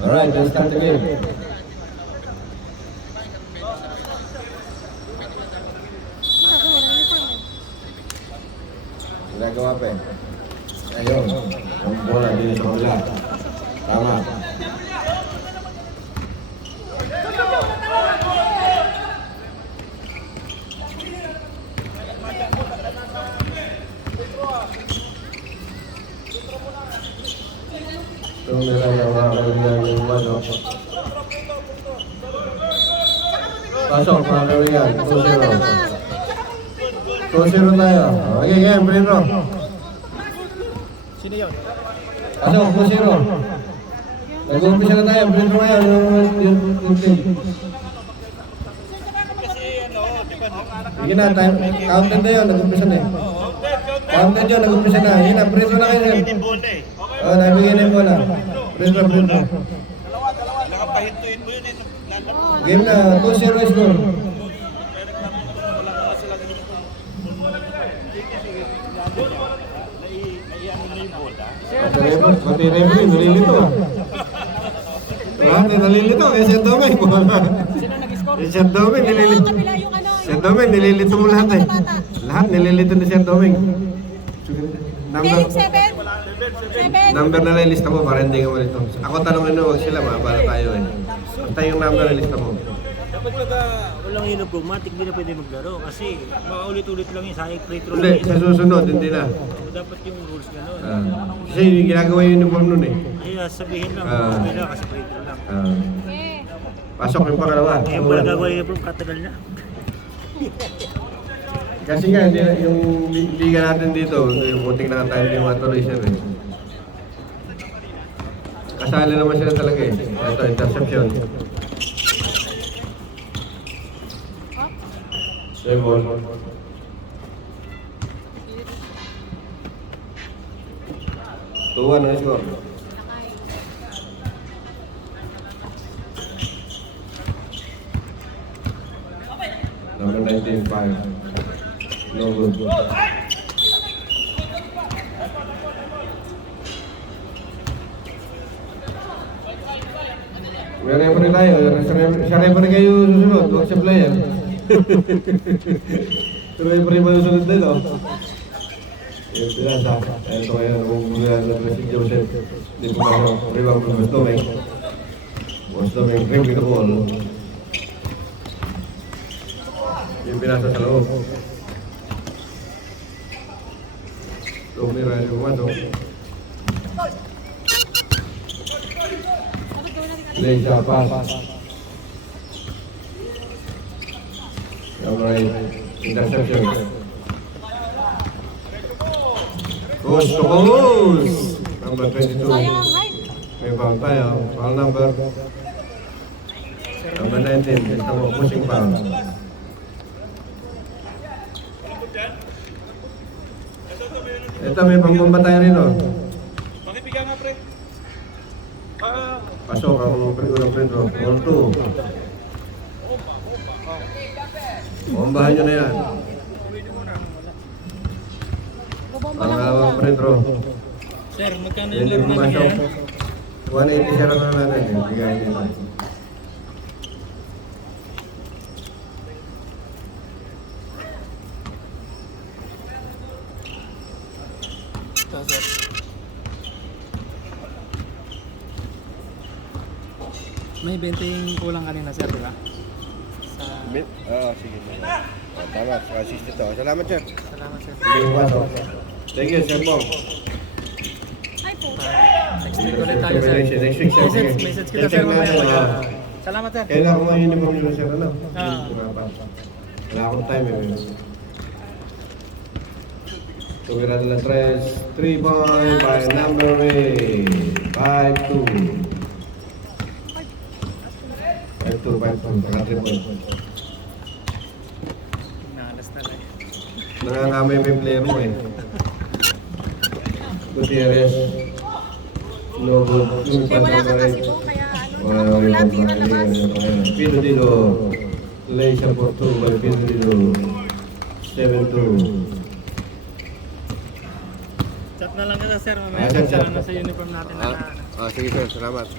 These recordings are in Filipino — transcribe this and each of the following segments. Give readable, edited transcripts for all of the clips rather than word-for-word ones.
Alright, let's start the game. Ginagawa pa eh. Ayun. Ang bola din sa kabila. Tama. Ito nila yung mga kaibigan yung ano. Pasok mga kaibigan. 2-0 tayo. Okay, game, Brino. Sino yun? Pasok, 2-0. Nag-umpisa na tayo, Brino ngayon, yung team. Sige na, counted na yun, nag-umpisa na eh. Counted yun, nag-umpisa na. Sige na, Brino na kayo. Oo, nabigyan na yung bola. Brino. Nakapahintuin mo yun eh. Game na, 2-0 score. Pati referee, nalilito ah. Nalilito, eh Sir Domeng. Sino nag-score? Sir Domeng, nililito. Sir Domeng, nililito mo lahat eh. Lahat nililito ni Sir Domeng. Number na lista mo para hindi ka malito. Ako tanongin mo, wag sila, maabala tayo eh. Basta yung number na lista mo. Dapat pagka walang hinag-gumatik, hindi na pwede maglaro kasi maulit-ulit lang yun, sayang free throw Hindi, lang sa yun. susunod, hindi na. Dapat yung rules gano'n. Kasi yung ginagawa yung uniform nun eh. Ay, sabihin lang, okay lang kasi free throw lang. Pasok yung pangalawa. Kaya pala gagawa yun po, katagal na. Kasi nga, yung liga natin dito, yung puting nakatayo yung matuloy siya eh. Kasali naman sila talaga eh. Ito, interception. Save ball. Tuwan ang score. Number 19-5. No good. May referee tayo. Sa referee kayo susunod. Huwag sa player. Sa referee mo susunod din, oh. Yung pinasa. Ito kaya naguguluhan na si Joseph. Hindi po kaso. Rebound from Boss Domeng. Boss Domeng, referee the ball. Yung pinasa sa loob. Tumira yung umado. Play siya, pass. Alright, interception. Coast to coast! Number 22. May foul tayo. Foul number 19. Ito mo, pushing foul. Ito, may pangbomba tayo rin, oh. Pakibigyan nga, pre. Pasok ang unang Pedro. 4-2. Bombahan nyo na yan. Pangalawang Pedro. Sir, magkano Hindi yung laro namin pumasok. yan? 180 siya lang natin. Bigay nito. Ito, sir. May 20 yung kulang kanina, sir, di ba? Sa... Sige. Tama, assist ito. Salamat, sir. Salamat, sir. Hindi pumasok. Thank you, Sir Bong. Next week ulit tayo, sir. Next week, sir. Message kita, sir, mamaya. Salamat, sir. Kailan ko mga uniform nyo, sir, ano? Wala akong time, eh. Tumira nila 3 point by number 8. 5-2. 5-2. Saka 3 point. Nakalas na lang. Nangangamay mo yung player mo, eh. Gutierrez. No good. Wala ka kasi po, kaya ano, nakapula, tira labas. Pino Dilo. Lay siya for 2 by Pino Dilo. 7-2. Chat na lang kita, sir. Mamaya Chat. sa uniform natin na Sige, sir. Salamat.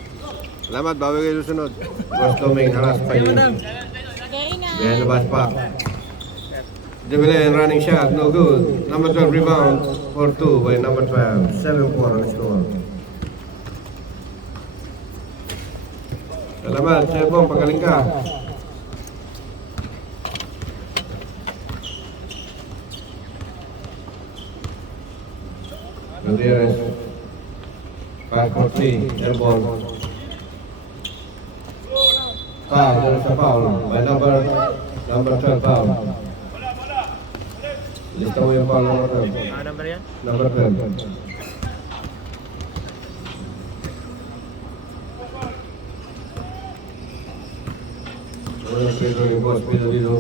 Salamat, bawi kayo susunod. Boss Doming, haras pa yun. Okay na. Behind the bus pack. Develin, running shot, no good. Number 12 rebound, 4-2 by number 12. 7-4 ang score. Salamat, Chebong, pagaling ka. Gutierrez. Back for 3, airball. Foul, there's a foul by number 12 foul. Lista mo yung foul number 12. Number yan? Number 12. Unang free throw yung boss, Pilo.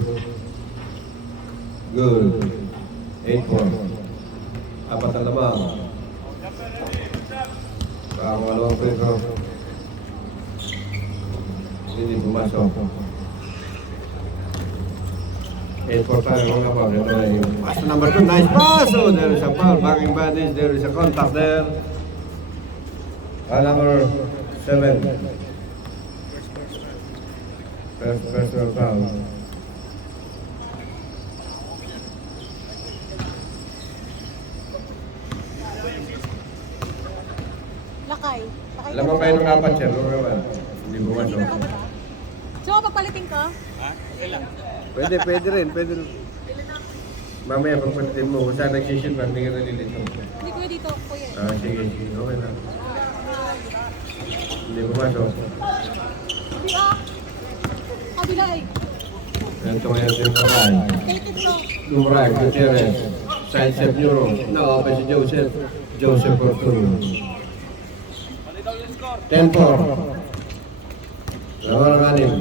Good. 8-4. Apat na lamang. Pangalawang free throw. Hindi pumasok. 8-4 tayo mga pa. Ito na yung pass to number 2. Nice pass! Oh, there is a foul. Backing bodies. There is a contact there. Number 7. Personal foul. Lakay. Lakay Alam mo kayo ng apat siya, hindi pumasok. So, papalitin ka? Pwede rin. Mamaya pagpalitin mo, kung saan nagsishoot ba, hindi ka nalilito. Hindi ko dito, kuya. Sige, okay na. Hindi pumasok. Hindi ah. Kabila eh. Ito ngayon din pa rin. Dated to. Lumrag, Gutierrez, side step Euro. Na-open si Joseph Fortuno. 10-4. Lawan ng anim.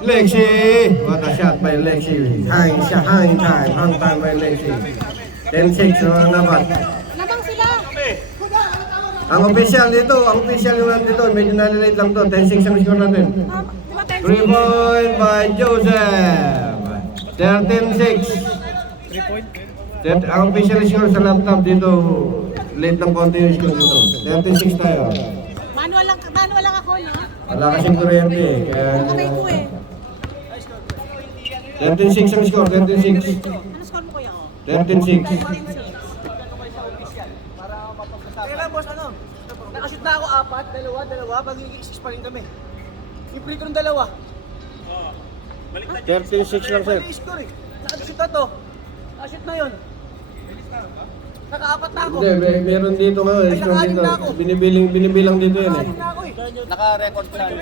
Lexi! What a shot by Lexi. Hang time by Lexi. 10-6 naman ang dapat. Labang sila. Ang official yung nandito, medyo nalilate lang to. 10-6 ang score natin. Di ba 10? 3 point by Joseph. 13-6. 3 point. Ang official score sa laptop dito, late ng konti yung score dito. 13-6 tayo. Manual lang ako, no? Wala kasing kuryente eh, kaya... Kamay ko eh. 13-6 ang score, 13-6. Ano score mo, kuya? 13-6. Kailan boss, ano? Nakashoot na ako 4, 2, magiging 6 pa rin kami. I-free ko ng 2. 13-6 lang, sir. Mali score eh. Nakashoot na to. Nakashoot na yun. Naka-4 na ako. Hindi, meron dito ngayon, score dito. Binibilang dito yun eh. Nakain na ako eh. Naka-record sa ano.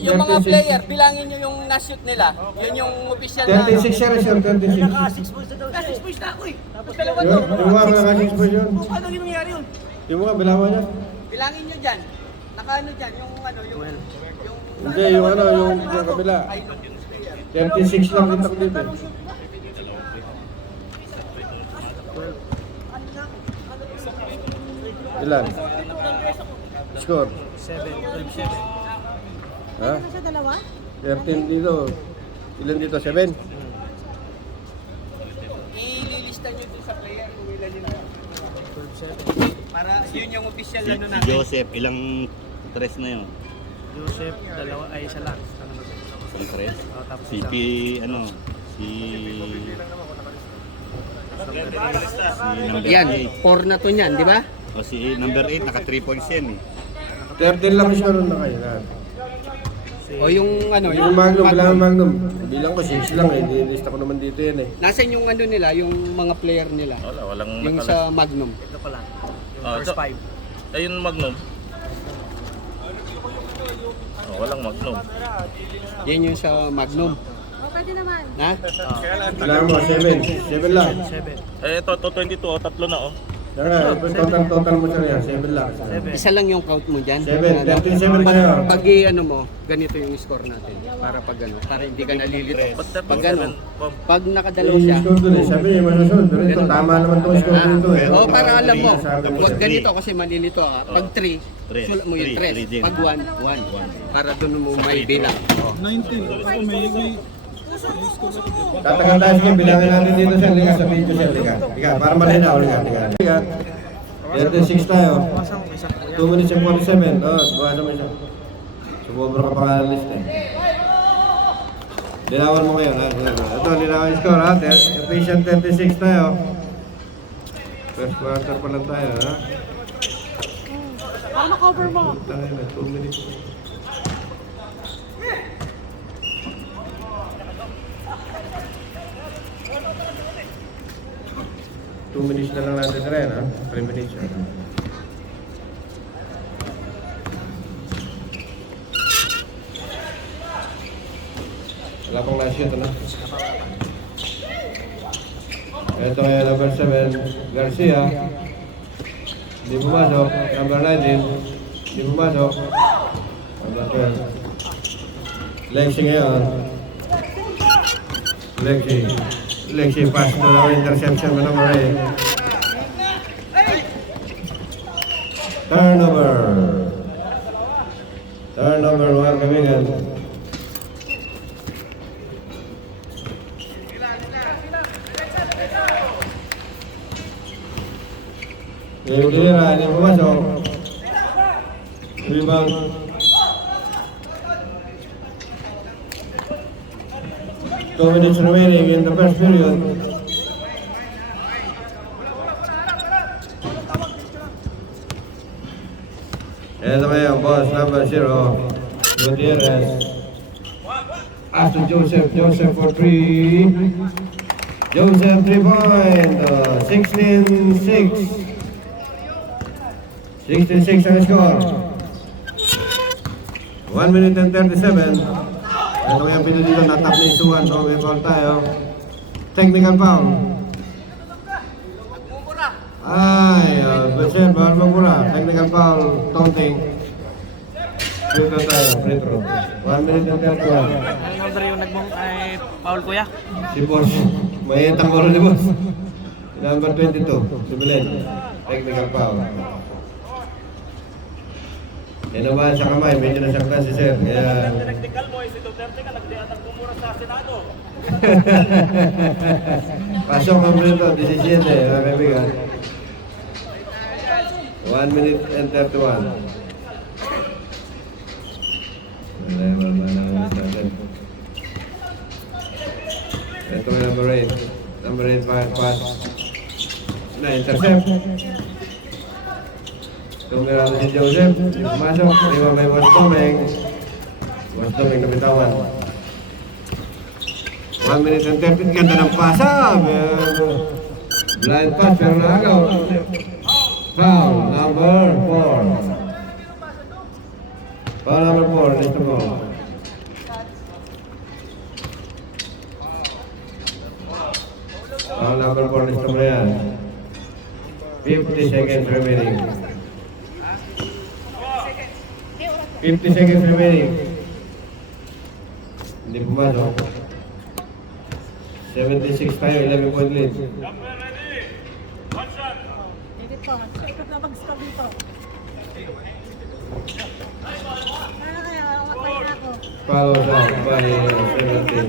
Yung 13-6. mga player, bilangin nyo yung na-shoot nila. Yun yung official na. 13-6 siya rin, sir, 13-6. Naka-6 points na daw. Naka-6 points na ako eh. Tapos 2 to. Yung mga naka-6 po yun. Paano yung nangyari yun? Yung mga bilawan niya. Bilangin nyo dyan. Naka-ano dyan, yung ano, yung Hindi, yung ano, yung kabila. 36 lang kita ko dito. Ilan? Score? 7-12-7. Ha? Ano siya, dalawa? 13 dito. Ilan dito? 7? ililista nyo dun sa player kung ilan yun. 12-7. Para yun yung official Si, ano si natin. Joseph, ilang tres na yun? Joseph, dalawa, ay isa lang. Isang tres? Oh, tapos Si isa. ano, si number Yan, 8. 4 na to niyan, di ba? O si number 8, naka 3 points yan eh. 13 lang siya ron na kayo. O yung ano, Yung Magnum, bilang Magnum. Bilang ko 6 lang eh. Nilista ko naman dito yan eh. Nasaan yung ano nila, yung mga player nila? Walang Yung sa Magnum. Ito pala. Yung Ah, first ito. 5. Ayun Magnum. Walang Magnum. Yan yung sa Magnum. O, pwede naman. Ha? Bilang mo, 7. 7 lang. 7. Ito 22, tatlo na oh. Yan nga, total mo siya yan. 7 lang. 7. Isa lang yung count mo dyan. 7, Ano? 13-7 kayo. Pag ano mo, ganito yung score natin. Para pag ano, para hindi ka nalilito. Pag ano, pag nakadalaw siya, Yung score dun eh. Sabi niya, masasunod. Pero ito, tama naman itong score dito eh. oh, para alam mo, Sabi mo. wag ganito kasi malilito ah. Pag 3, Tres. sulat mo yung Three, 3. three, Pag 1, 1. Para doon mo may bilang. Oh. Tatagal tayo sige, bilangin natin dito siya. Liga sa video siya. Liga. Para malinaw. Liga. 13-6 tayo. 2 minutes and 47. Bukasan mo isa. Sumobra ka pa nga ng list eh. Linawan mo ngayon ha. Ito, linawan yung score ha. Efficient 36 tayo. First quarter pa lang tayo ha. Para ma-cover mo. Tayo na, 2 minutes. Two minutes na lang natin rin ha. 3 minutes. Wala pang last shot, ano? Ito kaya number 7, Garcia. Hindi pumasok. Number 19, hindi pumasok. Number 12. Lexi ngayon. Lexi pass to na interception mo number 8. Turnover, mga kamigan. Yung clear, hindi pumasok. Rebound. Two minutes remaining in the first period. Ito ngayon, boss number 0, Gutierrez. After Joseph for 3. Joseph 3-point, 16-6. 16-6 ang score. 1 minute and 37. Ito yung pino dito, natap na isuan. So may foul tayo. Technical foul. Ay, Bessel, bawal magmura. Technical foul, taunting. Free throw tayo, free throw. 1 minute and 31. Ang number yung foul kuya? Si Boss. May tanggolo ni Boss. Number 22, Subilen. Technical foul. Inabahan sa kamay, medyo nasaktan si Sir. Kaya... Technical mo, si Duterte ka, nagdiatang kumura sa Senado. Pasok ang minuto, 17, mga kaibigan. 1 minute and 31. Ito yung number 8. Number 8, pass. Na-intercept. Tumira na si Joseph. Pumasok. Iba may Boss Domeng. Boss Domeng na bitawan. 1 minute and 30. Ganda ng pasa. Blind pass pero naagaw. Foul number 4. Foul number 4. Listo mo. Foul number 4. Listo mo yan. 50 seconds remaining. 50 seconds remaining. Hindi pumasok. 76 tayo, 11 point lead. Edit po. Ikot na mag-stop dito. Para kaya, awat na ako. Follow up by 17.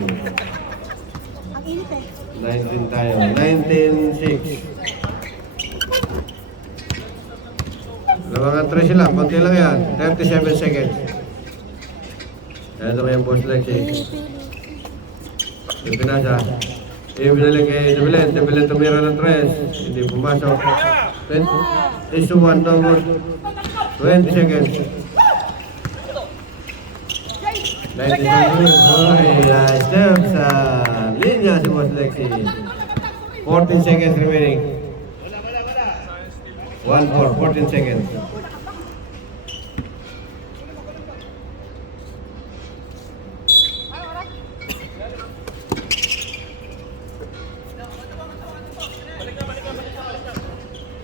Ang init eh. 19 tayo. 19-6. Lamangan 3 sila. Konti lang yan. 37 seconds. Ito may Boss Lexi. Yung pinasa. Yung binalik kay Jubilet. Jubilet tumira ng 3. Hindi pumasok. 1 number 20 seconds. 90 seconds. Okay, nice step sa linya si Boss Lexi. 14 seconds remaining. 14 seconds.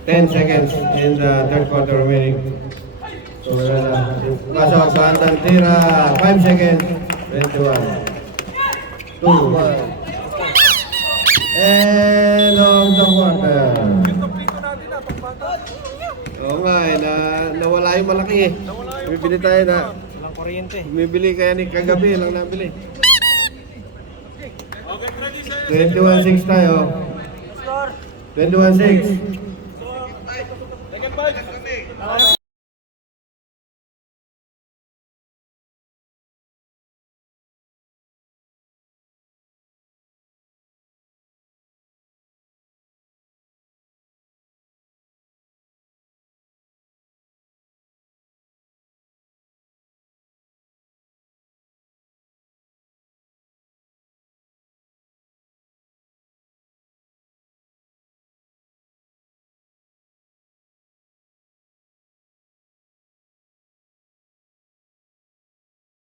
Ten seconds in the third quarter remaining. So, pasok sa Andang tira. 5 seconds. 21. 2. End of the quarter. Oo nga eh, nawala yung malaki eh. Bibili tayo na. Walang kuryente. Bumibili kaya ni kagabi lang nabili. 21-6 tayo. 21-6.